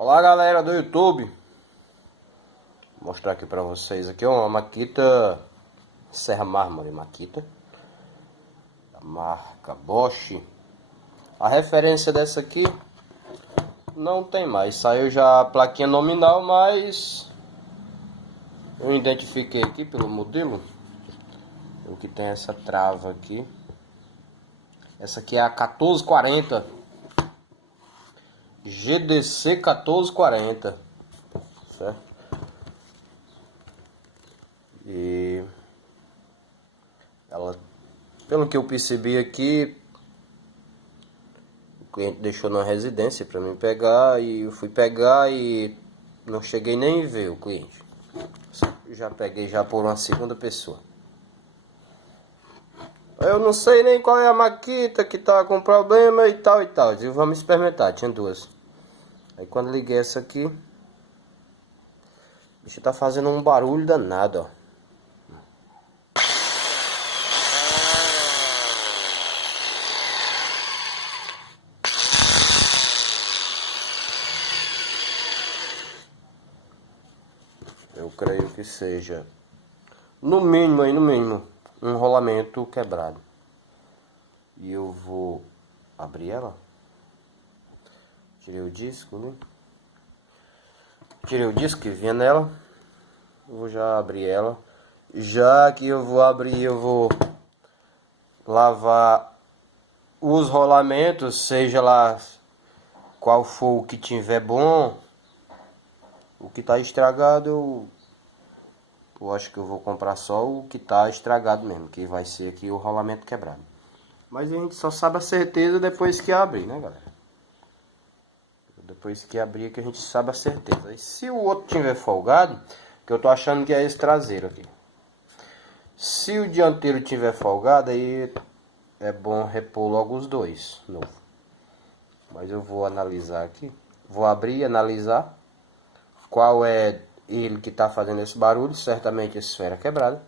Olá galera do YouTube, vou mostrar aqui pra vocês aqui uma Makita Serra Mármore Makita da marca Bosch. A referência dessa aqui não tem mais, saiu já a plaquinha nominal, mas eu identifiquei aqui pelo modelo o que tem essa trava aqui. Essa aqui é a 1440 GDC 1440, certo? E ela, pelo que eu percebi aqui, o cliente deixou na residência para mim pegar, e eu fui pegar e não cheguei nem a ver o cliente. Já peguei já por uma segunda pessoa. Eu não sei nem qual é a Makita que tá com problema e tal e tal. Eu disse, vamos experimentar, tinha duas. Aí quando liguei essa aqui, o bicho tá fazendo um barulho danado, ó. Eu creio que seja, no mínimo, um rolamento quebrado. E eu vou abrir ela. Tirei o disco, né? Tirei o disco que vinha nela. Vou já abrir ela. Já que eu vou abrir, eu vou lavar os rolamentos, seja lá qual for o que tiver bom. O que tá estragado, eu acho que eu vou comprar só o que tá estragado mesmo, que vai ser aqui o rolamento quebrado. Mas a gente só sabe a certeza depois que abrir, né, galera? Depois que abrir é que a gente sabe a certeza. E se o outro tiver folgado, que eu tô achando que é esse traseiro aqui. Se o dianteiro tiver folgado, aí é bom repor logo os dois novo. Mas eu vou analisar aqui. Vou abrir e analisar qual é ele que está fazendo esse barulho. Certamente essa esfera quebrada,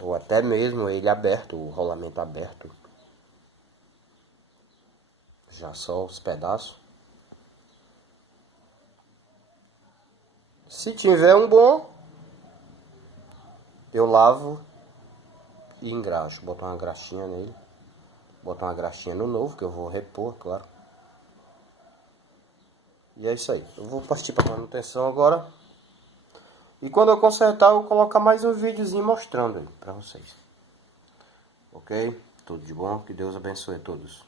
ou até mesmo ele aberto, o rolamento aberto, já só os pedaços. Se tiver um bom, eu lavo e engraxo, boto uma graxinha nele, boto uma graxinha no novo que eu vou repor, claro. E é isso aí, eu vou partir para manutenção agora. E quando eu consertar, eu vou colocar mais um videozinho mostrando aí pra vocês. Ok? Tudo de bom, que Deus abençoe a todos.